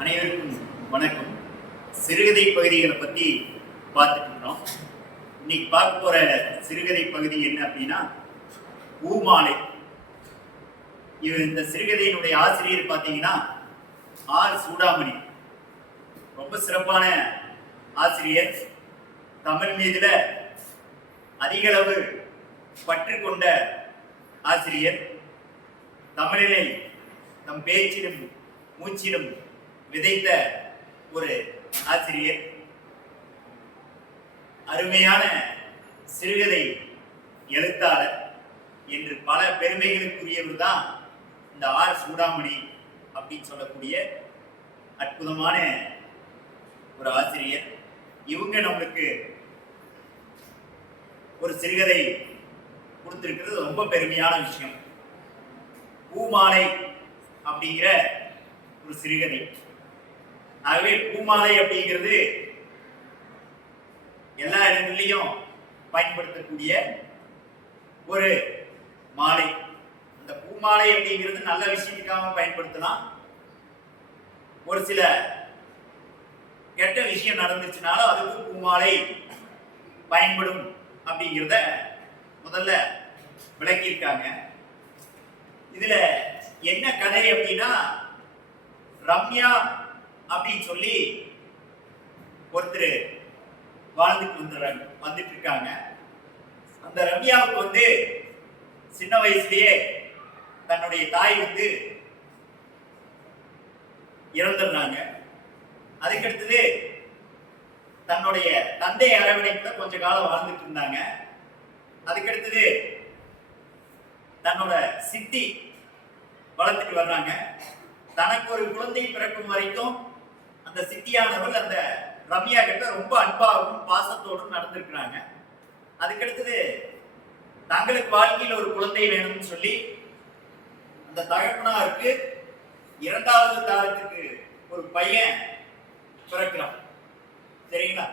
அனைவருக்கும் வணக்கம். சிறுகதை பகுதிகளை பற்றி பார்த்துட்டு இருக்கிறோம் இன்னைக்கு பார்க்க போற சிறுகதை பகுதி என்ன அப்படின்னா ஊமாலை இது இந்த சிறுகதையினுடைய ஆசிரியர் பார்த்தீங்கன்னா ஆர். சூடாமணி. ரொம்ப சிறப்பான ஆசிரியர். தமிழ் மீதுல அதிக அளவு பற்று கொண்ட ஆசிரியர். தமிழினை தம் பேச்சிலும் மூச்சிலும் விதைத்த ஒரு ஆசிரியர். அருமையான சிறுகதை எழுத்தாளர் என்று பல பெருமைகளுக்குரியவர் தான் இந்த ஆர். சூடாமணி அப்படின்னு சொல்லக்கூடிய அற்புதமான ஒரு ஆசிரியர். இவங்க நம்மளுக்கு ஒரு சிறுகதை கொடுத்துருக்கிறது. ரொம்ப பெருமையான விஷயம். பூமாலை அப்படிங்கிற ஒரு சிறுகதை. ஆகவே பூமாலை அப்படிங்கிறது எல்லா இடங்கள்லையும் பயன்படுத்தக்கூடிய ஒரு மாலை. அந்த பூமாலை அப்படிங்கிறது நல்ல விஷயத்துக்காக பயன்படுத்தலாம். ஒரு சில கெட்ட விஷயம் நடந்துச்சுனாலும் அதுக்கு பூமாலை பயன்படும் அப்படிங்கிறத முதல்ல விளக்கியிருக்காங்க. இதுல என்ன கதை அப்படின்னா ரம்யா அப்படின்னு சொல்லி ஒருத்தர் வாழ்ந்துட்டு வந்துடுறாங்க வந்துட்டு இருக்காங்க அந்த ரம்யாவுக்கு வந்து சின்ன வயசுலயே தன்னுடைய தாய் வந்து இறந்துடுறாங்க. அதுக்கடுத்தது தன்னுடைய தந்தை அரவணைப்புல கொஞ்ச காலம் வாழ்ந்துட்டு இருந்தாங்க. அதுக்கடுத்தது தன்னோட சித்தி வளர்த்துட்டு வர்றாங்க. தனக்கு ஒரு குழந்தை பிறக்கும் வரைக்கும் அந்த சித்தியானவள் அந்த ரம்யா கிட்ட ரொம்ப அன்பாகவும் பாசத்தோடும் நடந்திருக்கிறாங்க. அதுக்கடுத்தது தங்களுக்கு வாழ்க்கையில் ஒரு குழந்தை வேணும்னு சொல்லி அந்த தகப்பனாருக்கு இரண்டாவது தாரத்துக்கு ஒரு பையன் பிறக்கிறான். சரிங்களா?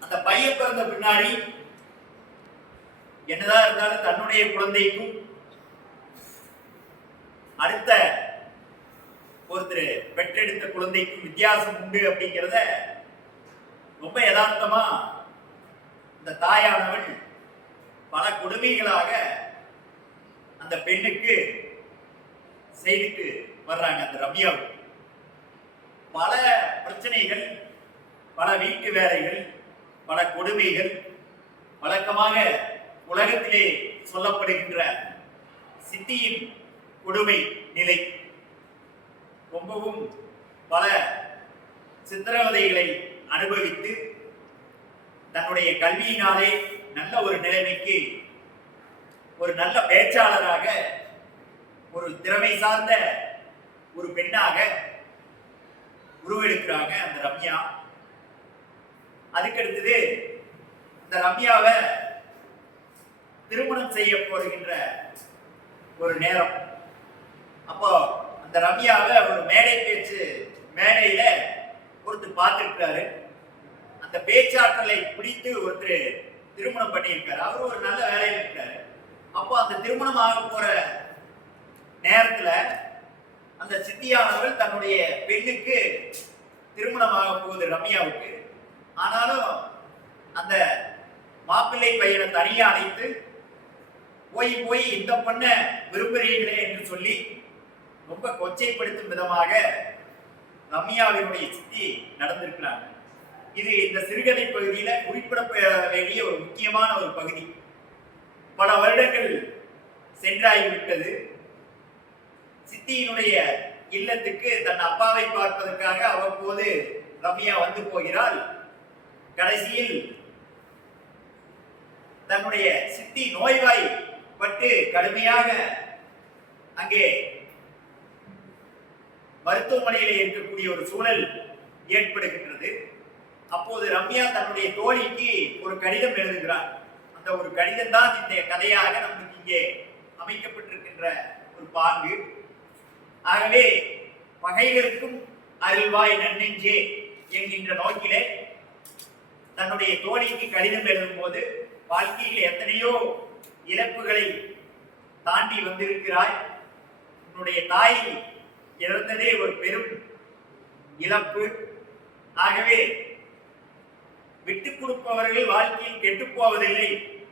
அந்த பையன் பிறந்த பின்னாடி என்னதான் இருந்தாலும் தன்னுடைய குழந்தைக்கும் அடுத்த ஒருத்தர் பெற்றெடுத்த குழந்தைக்கும் வித்தியாசம் உண்டு அப்படிங்கிறத ரொம்ப யதார்த்தமா இந்த தாயானவள் பல கொடுமைகளாக அந்த பெண்ணுக்கு செய்துட்டு வர்றாங்க அந்த ரம்யாவுக்கு பல பிரச்சனைகள் பல வீட்டு வேலைகள் பல கொடுமைகள் வழக்கமாக உலகத்திலே சொல்லப்படுகின்ற சித்தியின் கொடுமை நிலை. ரொம்பவும் பல சித்திரவதைகளை அனுபவித்து தன்னுடைய கல்வியினாலே நல்ல ஒரு நிலைமைக்கு ஒரு நல்ல பேச்சாளராக ஒரு திறமை சார்ந்த ஒரு பெண்ணாக உருவெடுக்கிறாங்க அந்த ரம்யா. அதுக்கடுத்தது இந்த ரம்யாவை திருமணம் செய்ய போகின்ற ஒரு நேரம். அப்போ இந்த ரம்யாவை ஒரு மேடை பேச்சு மேடையில ஒருத்தர் பார்த்துருக்காரு அந்த பேச்சாற்றலை பிடித்து ஒருத்தர் திருமணம் பண்ணியிருக்காரு. அவர் ஒரு நல்ல வேலையில் இருக்காரு. அப்போ அந்த திருமணம் ஆக போற நேரத்துல அந்த சித்தியானவர்கள் தன்னுடைய பெண்ணுக்கு திருமணம் போகுது ரம்யாவுக்கு. ஆனாலும் அந்த மாப்பிள்ளை பையனை தனியாக அழைத்து போய் போய் இந்த பொண்ணை விரும்புகிறீர்களே என்று சொல்லி ரொம்ப கொச்சைப்படுத்தும் விதமாக ரம்யாவினுடைய சித்தி நடந்திருக்கிறாங்க. இது இந்த சிறுகதை பகுதியில குறிப்பிட வேண்டிய ஒரு முக்கியமான ஒரு பகுதி. பல வருடங்கள் சென்றாகிவிட்டது சித்தியினுடைய இல்லத்துக்கு தன் அப்பாவை பார்ப்பதற்காக அவ்வப்போது ரம்யா வந்து போகிறாள். கடைசியில் தன்னுடைய சித்தி நோய்வாய் பட்டு கடுமையாக அங்கே மருத்துவமனையில் இருக்கக்கூடிய ஒரு சூழல் ஏற்படுகின்றது. அப்போது ரம்யா தன்னுடைய தோழிக்கு ஒரு கடிதம் எழுதுகிறார். அந்த ஒரு கடிதம் தான் இந்த கதையாக நமக்கு இங்கே அமைக்கப்பட்டிருக்கின்ற ஒரு பாங்கு. ஆகவே பகைகளுக்கும் அருள்வாய் நன்னெஞ்சே என்கின்ற நோக்கிலே தன்னுடைய தோழிக்கு கடிதம் எழுதும் போது வாழ்க்கையில் எத்தனையோ இழப்புகளை தாண்டி வந்திருக்கிறாய். உன்னுடைய தாய் இறந்ததே ஒரு பெரும் இழப்பு. ஆகவே விட்டு கொடுப்பவர்கள் வாழ்க்கையில் கெட்டுப்போவதில்லை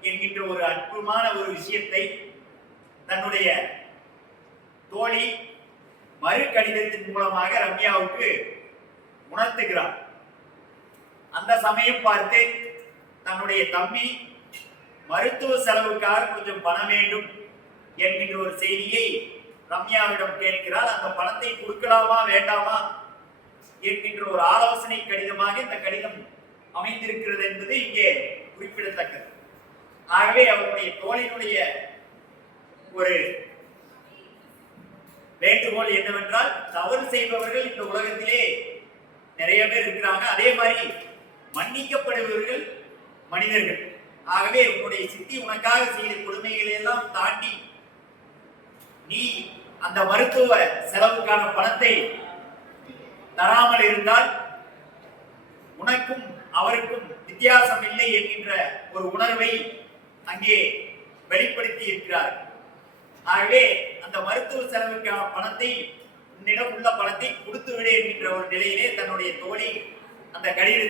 என்கின்ற ஒரு அற்புதமான ஒரு விஷயத்தை தன்னுடைய தோழி மறு கடிதத்தின் மூலமாக ரம்யாவுக்கு உணர்த்துகிறார். அந்த சமயம் பார்த்து தன்னுடைய தம்பி மருத்துவ செலவுக்காக கொஞ்சம் பணம் வேண்டும் என்கின்ற ஒரு செய்தியை ரம்யாவிடம் கேட்கிறார் அந்த பணத்தை கொடுக்கலாமா வேண்டாமா? என்கின்ற ஒரு ஆலோசனை கடிதமாக இந்த கடிதம் அமைந்திருக்கிறது என்பது இங்கே குறிப்பிடத்தக்கது. ஆகவே அவருடைய தோழினுடைய ஒரு வேண்டுகோள் என்னவென்றால் தவறு செய்பவர்கள் இந்த உலகத்திலே நிறைய பேர் இருக்கிறாங்க. அதே மாதிரி மன்னிக்கப்படுபவர்கள் மனிதர்கள். ஆகவே உன்னுடைய சித்தி உனக்காக செய்த கொடுமைகளை எல்லாம் தாண்டி நீ அந்த மருத்துவ செலவுக்கான பணத்தை தராமல் இருந்தால் உனக்கும் அவருக்கும் வித்தியாசம் இல்லை என்கின்ற ஒரு உணர்வை அங்கே வெளிப்படுத்தி இருக்கிறார். ஆகவே அந்த மருத்துவ செலவுக்கான பணத்தை உன்னிடம் உள்ள பணத்தை கொடுத்து விடு என்கின்ற ஒரு நிலையிலே தன்னுடைய தோழி அந்த கடிதத்தை